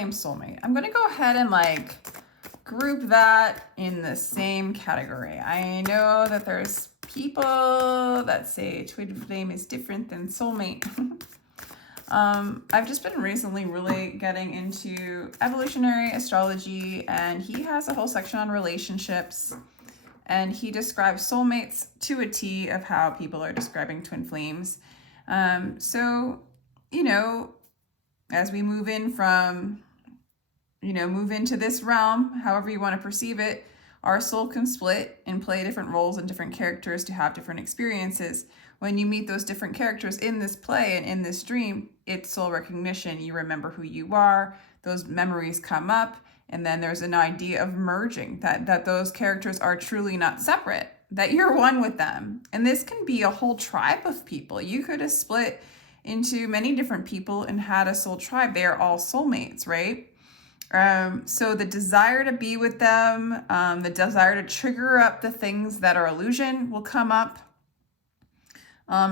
flame soulmate. I'm going to go ahead and like group that in the same category. I know that there's people that say twin flame is different than soulmate. I've just been recently really getting into evolutionary astrology, and he has a whole section on relationships, and he describes soulmates to a T of how people are describing twin flames. So, you know, as we move in from, move into this realm, however you want to perceive it, our soul can split and play different roles and different characters to have different experiences. When you meet those different characters in this play and in this dream, it's soul recognition. You remember who you are, those memories come up, and then there's an idea of merging, that those characters are truly not separate, that you're one with them. And this can be a whole tribe of people. You could have split into many different people and had a soul tribe. They are all soulmates, right? So the desire to be with them, the desire to trigger up the things that are illusion will come up.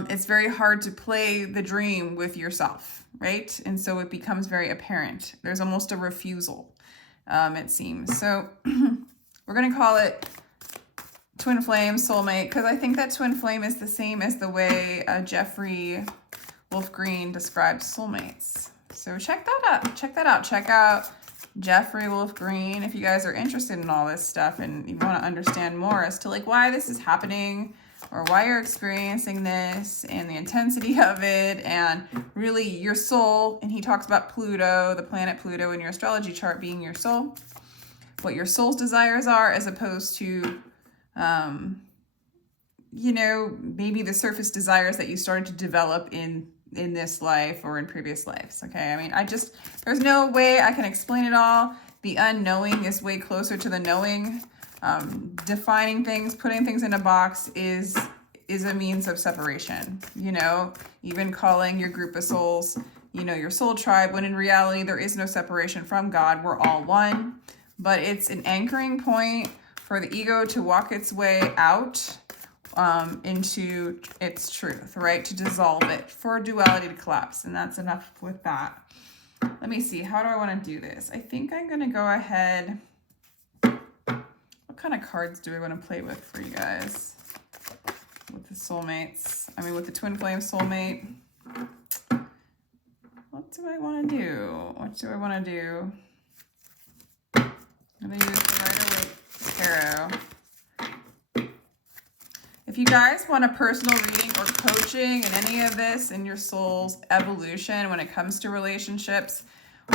It's very hard to play the dream with yourself, right? And so it becomes very apparent. There's almost a refusal, it seems. So we're going to call it twin flame soulmate, because I think that twin flame is the same as the way Jeffrey Wolf Green describes soulmates. So check that out. Check out Jeffrey Wolf Green if you guys are interested in all this stuff and you want to understand more as to like why this is happening or why you're experiencing this and the intensity of it and really your soul. And he talks about Pluto, the planet Pluto in your astrology chart being your soul, what your soul's desires are as opposed to maybe the surface desires that you started to develop in this life or in previous lives. Okay. I mean, there's no way I can explain it all. The unknowing is way closer to the knowing. Defining things, putting things in a box is a means of separation, even calling your group of souls, your soul tribe, when in reality, there is no separation from God. We're all one, but it's an anchoring point for the ego to walk its way out into its truth, right? To dissolve it, for duality to collapse. And that's enough with that. Let me see. How do I want to do this? I think I'm going to go ahead. What kind of cards do I want to play with for you guys? With the soulmates. With the twin flame soulmate. What do I want to do? I'm going to use the Rider-Waite Tarot. If you guys want a personal reading or coaching in any of this in your soul's evolution when it comes to relationships,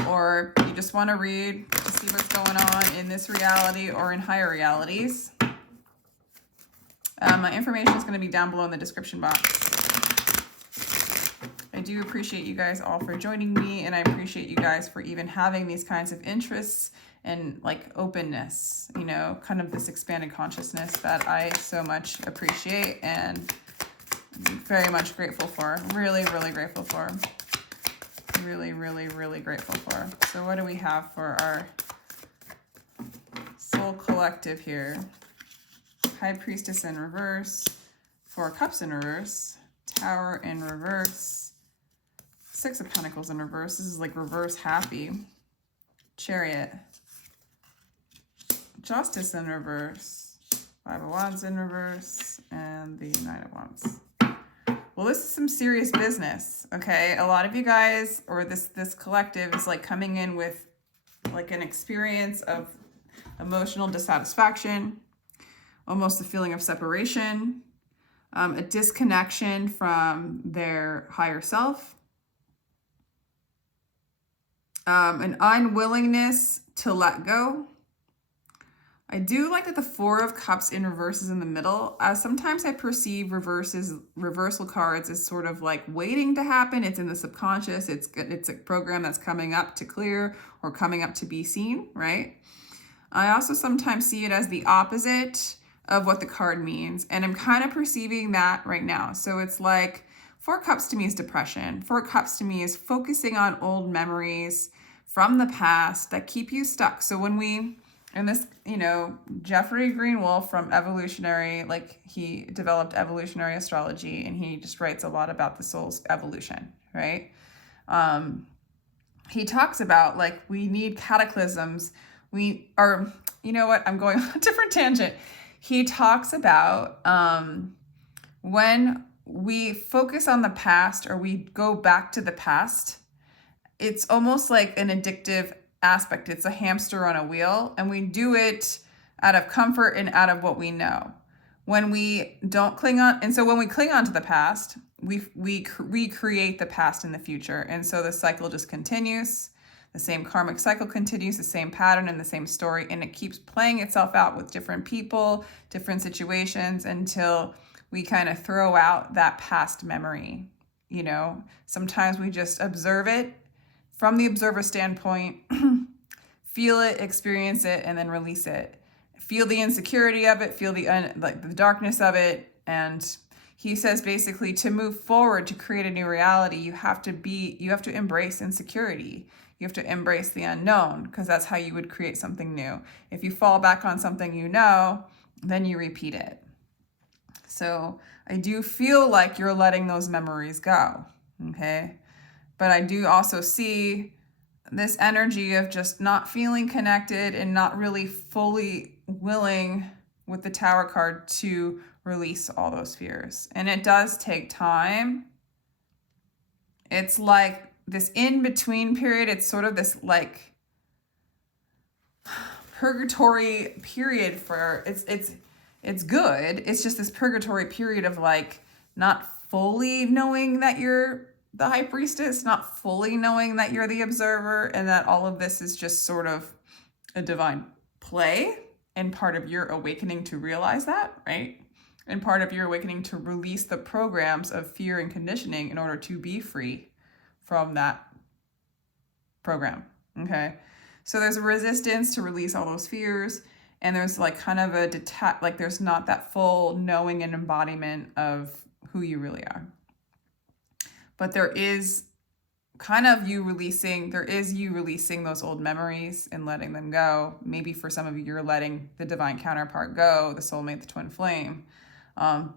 or you just want to read to see what's going on in this reality or in higher realities, my information is going to be down below in the description box. I do appreciate you guys all for joining me, and I appreciate you guys for even having these kinds of interests and like openness, kind of this expanded consciousness that I so much appreciate and very much grateful for. Really, really grateful for. Really, really, really grateful for. So what do we have for our soul collective here? High Priestess in reverse, 4 Cups in reverse, Tower in reverse, 6 of Pentacles in reverse. This is like reverse happy. Chariot. Justice in reverse, 5 of Wands in reverse, and the 9 of Wands. Well, this is some serious business, okay? A lot of you guys, or this collective, is like coming in with like an experience of emotional dissatisfaction, almost a feeling of separation, a disconnection from their higher self, an unwillingness to let go. I do like that the 4 of Cups in reverse is in the middle. Sometimes I perceive reversal cards as sort of like waiting to happen. It's in the subconscious. It's a program that's coming up to clear or coming up to be seen, right? I also sometimes see it as the opposite of what the card means. And I'm kind of perceiving that right now. So it's like 4 Cups to me is depression. 4 Cups to me is focusing on old memories from the past that keep you stuck. So when we... And this, Jeffrey Greenwolf from evolutionary, like he developed evolutionary astrology, and he just writes a lot about the soul's evolution, right? he talks about like we need cataclysms. We are, you know what? I'm going on a different tangent. He talks about when we focus on the past or we go back to the past, it's almost like an addictive aspect. It's a hamster on a wheel, and we do it out of comfort and out of what we know. When we don't cling on, and so when we cling on to the past, we recreate the past in the future. And so the cycle just continues. The same karmic cycle continues, the same pattern and the same story, and it keeps playing itself out with different people, different situations, until we kind of throw out that past memory. You know, sometimes we just observe it from the observer standpoint, feel it, experience it, and then release it. Feel the insecurity of it, feel the darkness of it. And he says basically to move forward, to create a new reality, you have to embrace insecurity. You have to embrace the unknown, because that's how you would create something new. If you fall back on something you know, then you repeat it. So I do feel like you're letting those memories go, okay? But I do also see this energy of just not feeling connected and not really fully willing with the Tower card to release all those fears. And it does take time. It's like this in-between period. It's sort of this like purgatory period for it's good. It's just this purgatory period of like not fully knowing that you're the high priestess, not fully knowing that you're the observer, and that all of this is just sort of a divine play and part of your awakening to realize that, right? And part of your awakening to release the programs of fear and conditioning in order to be free from that program, okay? So there's a resistance to release all those fears, and there's like kind of a like there's not that full knowing and embodiment of who you really are. But there is kind of you releasing those old memories and letting them go. Maybe for some of you, you're letting the divine counterpart go, the soulmate, the twin flame. And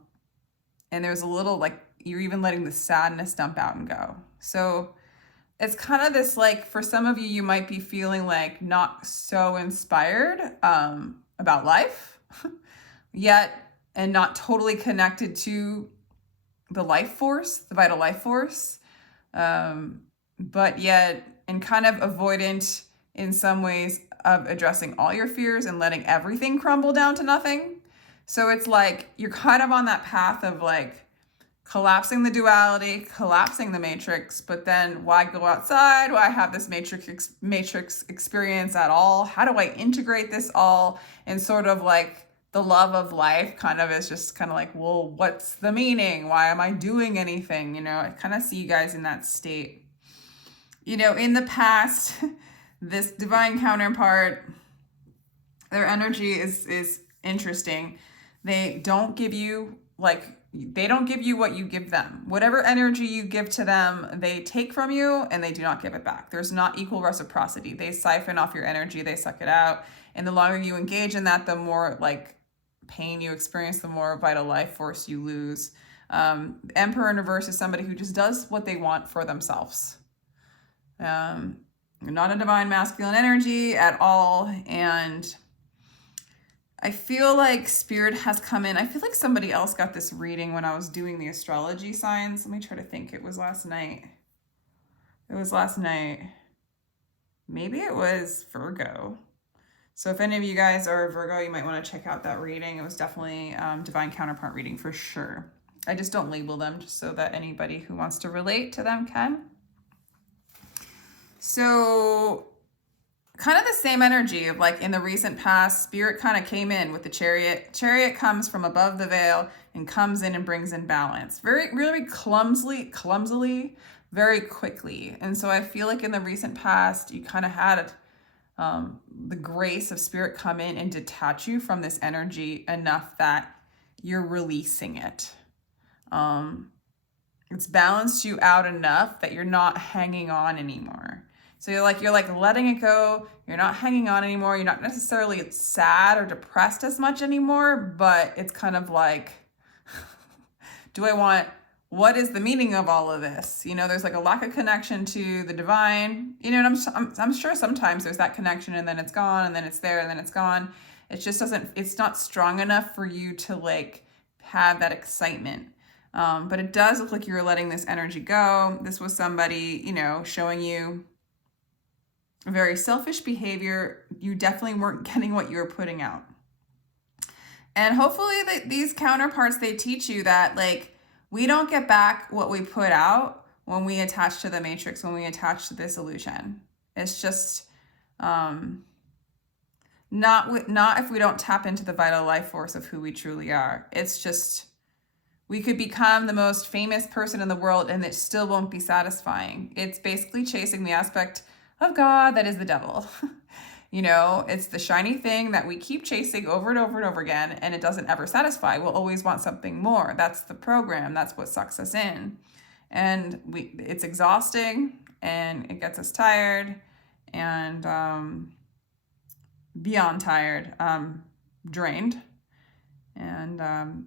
there's a little like, you're even letting the sadness dump out and go. So it's kind of this like, for some of you, you might be feeling like not so inspired about life yet, and not totally connected to the life force, the vital life force, but yet, and kind of avoidant in some ways of addressing all your fears and letting everything crumble down to nothing. So it's like you're kind of on that path of like collapsing the duality, collapsing the matrix, but then why go outside? Why have this matrix experience at all? How do I integrate this all? And sort of like the love of life kind of is just kind of like, well, what's the meaning? Why am I doing anything? You know, I kind of see you guys in that state. You know, in the past, this divine counterpart, their energy is interesting. They don't give you what you give them. Whatever energy you give to them, they take from you and they do not give it back. There's not equal reciprocity. They siphon off your energy, they suck it out. And the longer you engage in that, the more like pain you experience, the more vital life force you lose. Emperor in reverse is somebody who just does what they want for themselves. Not a divine masculine energy at all. And I feel like spirit has come in. I feel like somebody else got this reading when I was doing the astrology signs. Let me try to think. It was last night. Maybe it was Virgo. So if any of you guys are Virgo, you might want to check out that reading. It was definitely divine counterpart reading for sure. I just don't label them just so that anybody who wants to relate to them can. So kind of the same energy of like in the recent past, spirit kind of came in with the chariot. Chariot comes from above the veil and comes in and brings in balance. Really clumsily, very quickly. And so I feel like in the recent past, you kind of had the grace of spirit come in and detach you from this energy enough that you're releasing it. It's balanced you out enough that you're not hanging on anymore. So you're like letting it go. You're not hanging on anymore. You're not necessarily sad or depressed as much anymore, but it's kind of like, do I want what is the meaning of all of this? You know, there's like a lack of connection to the divine, you know, and I'm sure sometimes there's that connection and then it's gone and then it's there and then it's gone. It just doesn't, it's not strong enough for you to like have that excitement. But it does look like you're letting this energy go. This was somebody, you know, showing you very selfish behavior. You definitely weren't getting what you were putting out. And hopefully these counterparts, they teach you that like, we don't get back what we put out when we attach to the matrix, when we attach to this illusion. It's just not if we don't tap into the vital life force of who we truly are. It's just, we could become the most famous person in the world and it still won't be satisfying. It's basically chasing the aspect of God that is the devil. You know, it's the shiny thing that we keep chasing over and over and over again, and it doesn't ever satisfy. We'll always want something more. That's the program. That's what sucks us in. And it's exhausting, and it gets us tired, and beyond tired, drained. And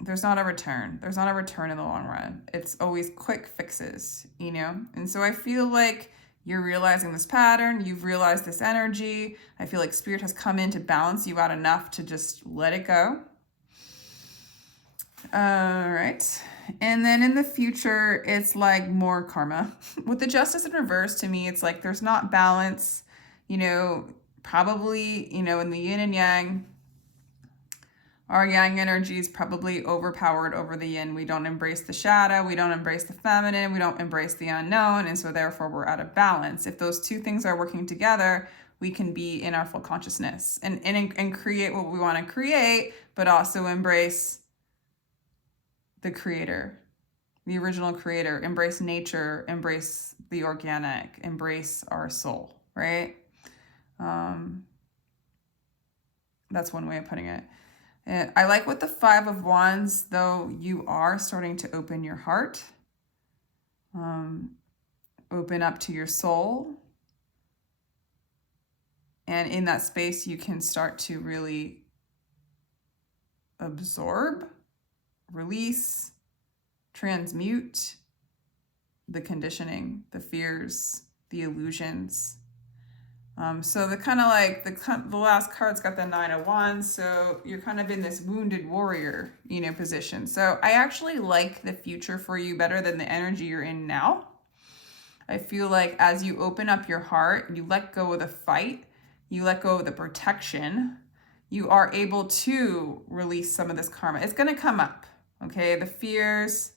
there's not a return. There's not a return in the long run. It's always quick fixes, you know? And so I feel like you're realizing this pattern, you've realized this energy. I feel like spirit has come in to balance you out enough to just let it go. All right. And then in the future, it's like more karma. With the justice in reverse, to me, it's like there's not balance, you know, probably, you know, in the yin and yang, our yang energy is probably overpowered over the yin. We don't embrace the shadow. We don't embrace the feminine. We don't embrace the unknown. And so therefore we're out of balance. If those two things are working together, we can be in our full consciousness and create what we want to create, but also embrace the creator, the original creator, embrace nature, embrace the organic, embrace our soul, right? That's one way of putting it. And I like with the 5 of Wands, though, you are starting to open your heart, open up to your soul. And in that space, you can start to really absorb, release, transmute the conditioning, the fears, the illusions. So the kind of like the last card's got the 9 of Wands, so you're kind of in this wounded warrior, you know, position. So I actually like the future for you better than the energy you're in now. I feel like as you open up your heart, you let go of the fight, you let go of the protection, you are able to release some of this karma. It's going to come up, okay? The fears,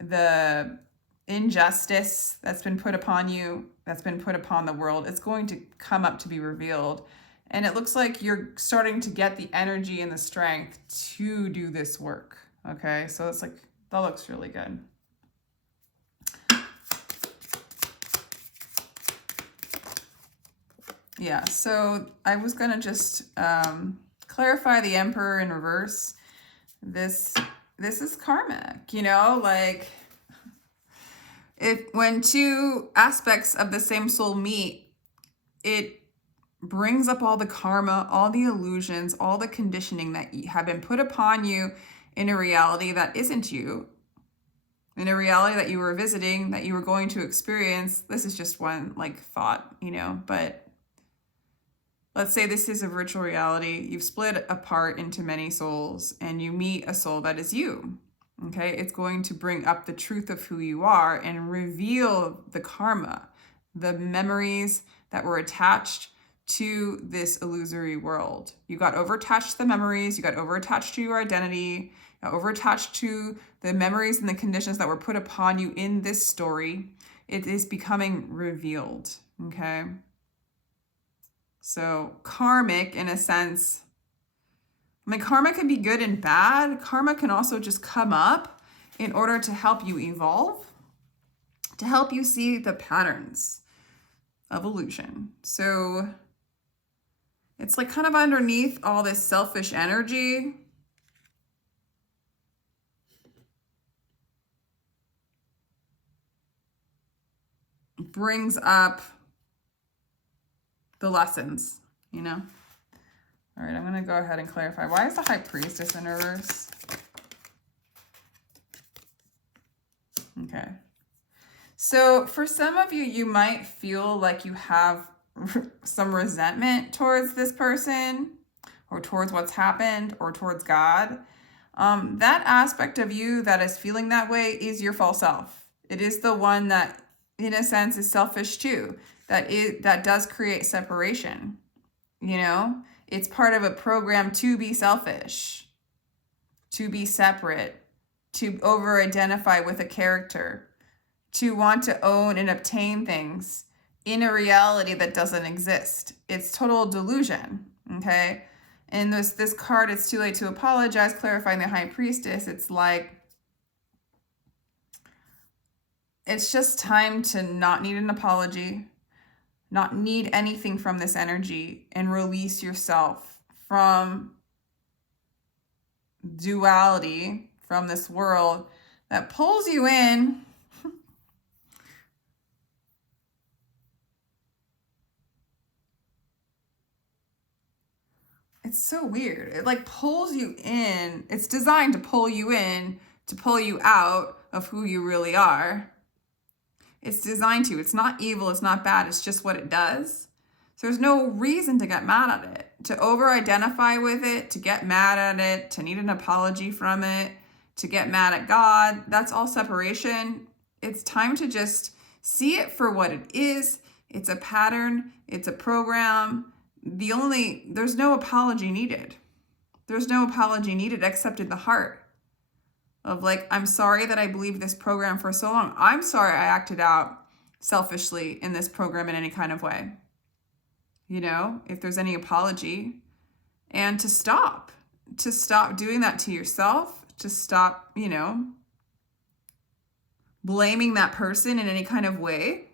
the injustice that's been put upon you, that's been put upon the world, it's going to come up to be revealed. And it looks like you're starting to get the energy and the strength to do this work. Okay, so it's like, that looks really good. Yeah, so I was gonna just clarify the Emperor in reverse. This is karmic, you know, like when two aspects of the same soul meet, it brings up all the karma, all the illusions, all the conditioning that have been put upon you in a reality that isn't you, in a reality that you were visiting, that you were going to experience. This is just one like thought, you know, but let's say this is a virtual reality. You've split apart into many souls and you meet a soul that is you. Okay, it's going to bring up the truth of who you are and reveal the karma, the memories that were attached to this illusory world. You got over-attached to the memories, you got over-attached to your identity, over-attached to the memories and the conditions that were put upon you in this story. It is becoming revealed, okay? So karmic, in a sense, I mean, karma can be good and bad. Karma can also just come up in order to help you evolve, to help you see the patterns of illusion. So it's like kind of underneath all this selfish energy. Brings up the lessons, you know? All right, I'm going to go ahead and clarify. Why is the High Priestess in reverse? So for some of you, you might feel like you have some resentment towards this person or towards what's happened or towards God. That aspect of you that is feeling that way is your false self. It is the one that, in a sense, is selfish too. That does create separation. You know, it's part of a program to be selfish, to be separate, to over-identify with a character, to want to own and obtain things in a reality that doesn't exist. It's total delusion, okay? And this card, it's too late to apologize, clarifying the High Priestess. It's like, it's just time to not need an apology, not need anything from this energy, and release yourself from duality, from this world that pulls you in. It's so weird. It like pulls you in. It's designed to pull you in, to pull you out of who you really are. It's designed to. It's not evil. It's not bad. It's just what it does. So there's no reason to get mad at it, to over-identify with it, to get mad at it, to need an apology from it, to get mad at God. That's all separation. It's time to just see it for what it is. It's a pattern. It's a program. There's no apology needed. There's no apology needed except in the heart of like, I'm sorry that I believed this program for so long. I'm sorry I acted out selfishly in this program in any kind of way. You know, if there's any apology, and to stop doing that to yourself, to stop, you know, blaming that person in any kind of way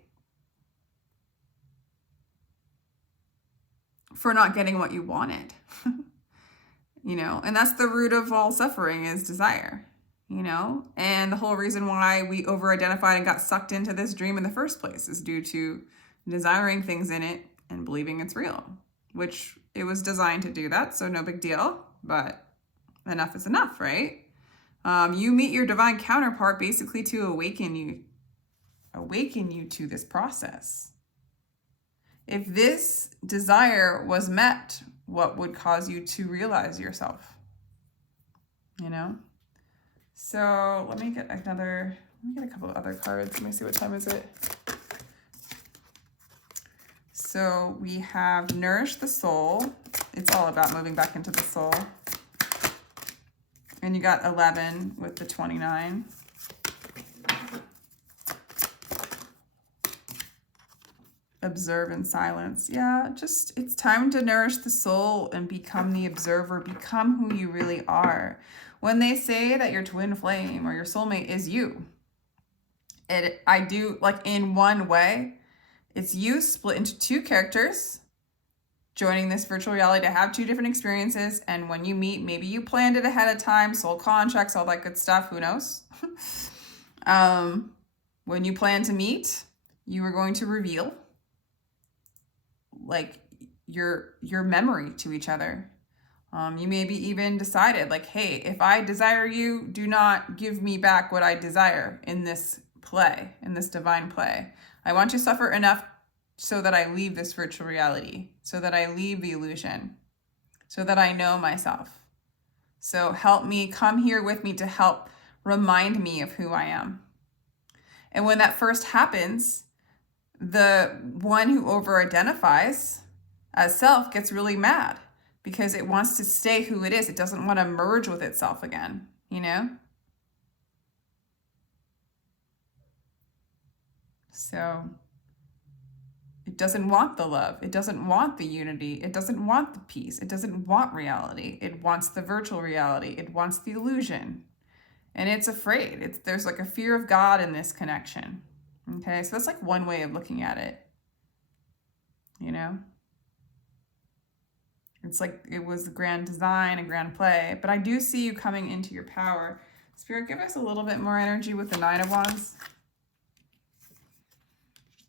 for not getting what you wanted. You know, and that's the root of all suffering is desire, you know, and the whole reason why we over-identified and got sucked into this dream in the first place is due to desiring things in it and believing it's real, which it was designed to do that, so no big deal, but enough is enough, right? You meet your divine counterpart basically to awaken you to this process. If this desire was met, what would cause you to realize yourself? You know? So let me get a couple of other cards. Let me see, what time is it? So we have Nourished the Soul. It's all about moving back into the soul. And you got 11 with the 29. Observe in silence. Yeah, just it's time to nourish the soul and become the observer, become who you really are. When they say that your twin flame or your soulmate is you, I do, like, in one way, it's you split into two characters, joining this virtual reality to have two different experiences. And when you meet, maybe you planned it ahead of time, soul contracts, all that good stuff, who knows? When you plan to meet, you are going to reveal like your memory to each other. You maybe even decided like, hey, if I desire you, do not give me back what I desire in this play, in this divine play. I want to suffer enough so that I leave this virtual reality, so that I leave the illusion, so that I know myself. So help me, come here with me to help remind me of who I am. And when that first happens, the one who over-identifies as self gets really mad because it wants to stay who it is. It doesn't want to merge with itself again, you know? So it doesn't want the love. It doesn't want the unity. It doesn't want the peace. It doesn't want reality. It wants the virtual reality. It wants the illusion. And it's afraid. There's like a fear of God in this connection. Okay, so that's like one way of looking at it, you know? It's like it was a grand design, a grand play, but I do see you coming into your power. Spirit, give us a little bit more energy with the Nine of Wands.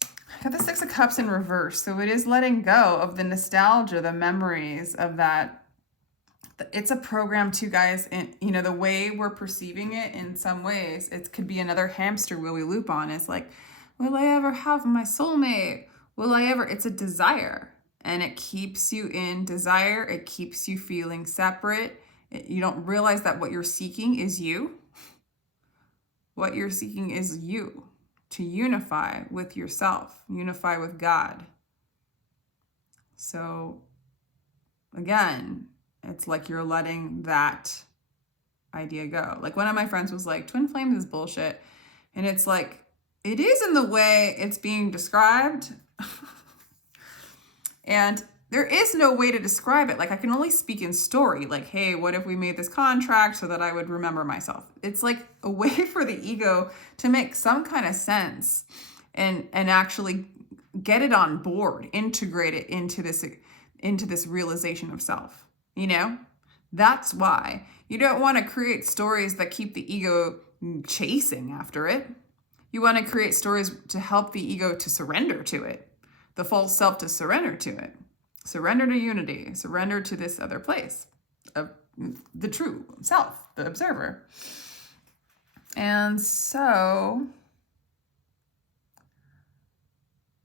I have the Six of Cups in reverse, so it is letting go of the nostalgia, the memories of that. It's a program too, guys, and you know, the way we're perceiving it in some ways, it could be another hamster wheel we loop on. It's like, Will I ever have my soulmate? Will I ever? It's a desire, and it keeps you in desire. It keeps you feeling separate. You don't realize that what you're seeking is you. What you're seeking is you, to unify with yourself, unify with God. So again, it's like you're letting that idea go. Like one of my friends was like, twin flames is bullshit. And it's like, it is in the way it's being described. And there is no way to describe it. Like I can only speak in story. Like, hey, what if we made this contract so that I would remember myself? It's like a way for the ego to make some kind of sense and actually get it on board, integrate it into this realization of self. You know, that's why you don't want to create stories that keep the ego chasing after it. You want to create stories to help the ego to surrender to it, the false self to surrender to it, surrender to unity, surrender to this other place of the true self, the observer. And so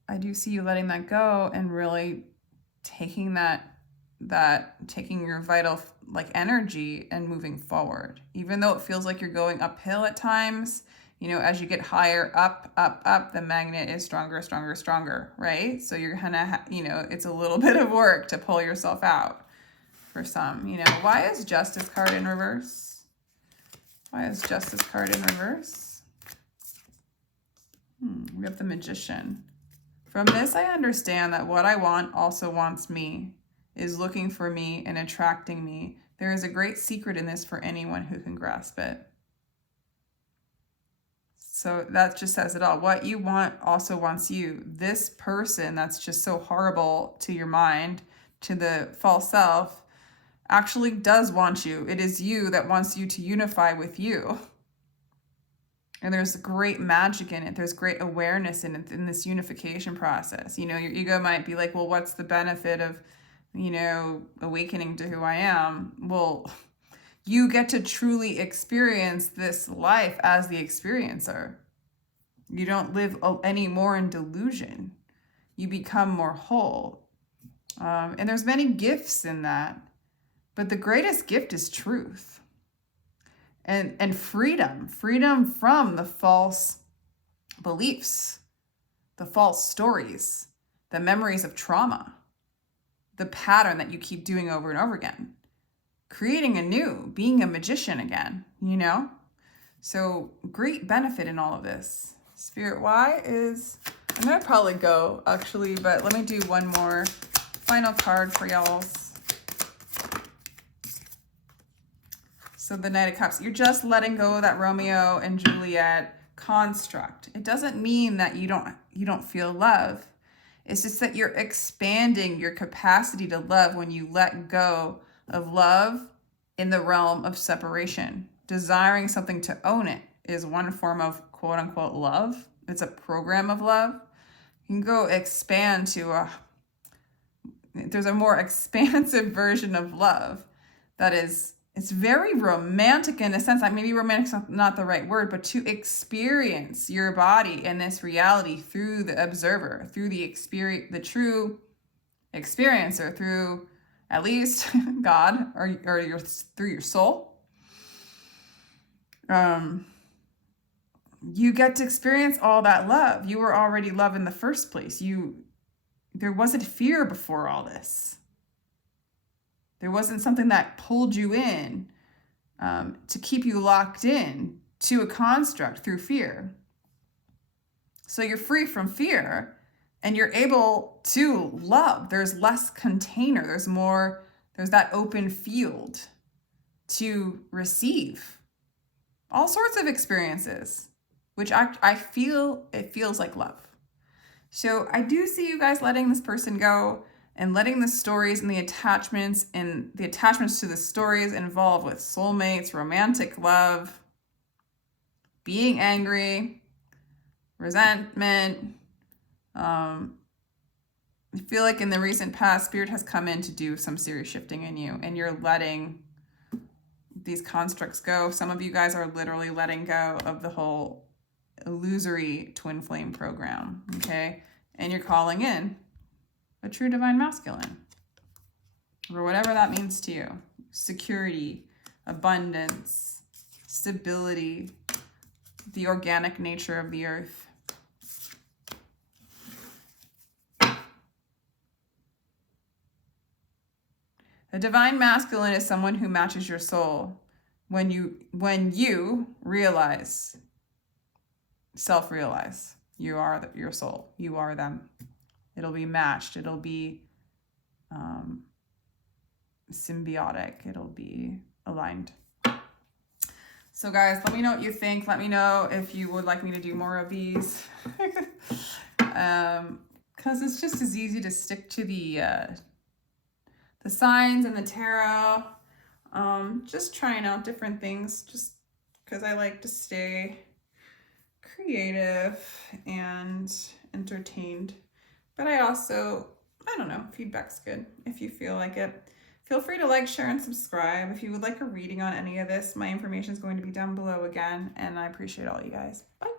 I do see you letting that go and really taking taking your vital like energy and moving forward, even though it feels like you're going uphill at times. You know, as you get higher up, the magnet is stronger, right? So you're gonna, it's a little bit of work to pull yourself out for some. You know, why is Justice card in reverse? Why is Justice card in reverse? We have the Magician. From this, I understand that what I want also wants me, is looking for me and attracting me. There is a great secret in this for anyone who can grasp it. So that just says it all. What you want also wants you. This person that's just so horrible to your mind, to the false self, actually does want you. It is you that wants you to unify with you. And there's great magic in it. There's great awareness in it, in this unification process. You know, your ego might be like, well, what's the benefit of, awakening to who I am? Well, you get to truly experience this life as the experiencer. You don't live anymore in delusion. You become more whole. And there's many gifts in that. But the greatest gift is truth. And freedom. Freedom from the false beliefs, the false stories, the memories of trauma, the pattern that you keep doing over and over again. Creating anew, being a magician again, So great benefit in all of this. Spirit, why is, I'm going to probably go actually, but let me do one more final card for y'all. So the Knight of Cups, you're just letting go of that Romeo and Juliet construct. It doesn't mean that you don't feel love. It's just that you're expanding your capacity to love when you let go of love in the realm of separation. Desiring something to own it is one form of quote unquote love. It's a program of love. You can go expand to there's a more expansive version of love that is, it's very romantic in a sense. Like maybe romantic is not the right word, but to experience your body in this reality through the observer, through the true experiencer, through at least God or through your soul. You get to experience all that love. You were already love in the first place. There wasn't fear before all this. There wasn't something that pulled you in to keep you locked in to a construct through fear. So you're free from fear and you're able to love. There's less container. There's that open field to receive all sorts of experiences, which I feel, it feels like love. So I do see you guys letting this person go and letting the stories and the attachments to the stories involved with soulmates, romantic love, being angry, resentment. I feel like in the recent past, Spirit has come in to do some serious shifting in you, and you're letting these constructs go. Some of you guys are literally letting go of the whole illusory twin flame program, okay? And you're calling in a true divine masculine, or whatever that means to you. Security, abundance, stability, the organic nature of the earth. A divine masculine is someone who matches your soul when you realize, self-realize, you are your soul. You are them. It'll be matched. It'll be symbiotic. It'll be aligned. So guys, let me know what you think. Let me know if you would like me to do more of these. Because it's just as easy to stick to the signs and the tarot. Just trying out different things just because I like to stay creative and entertained. But I also, I don't know, feedback's good if you feel like it. Feel free to like, share, and subscribe. If you would like a reading on any of this, my information is going to be down below again, and I appreciate all you guys. Bye.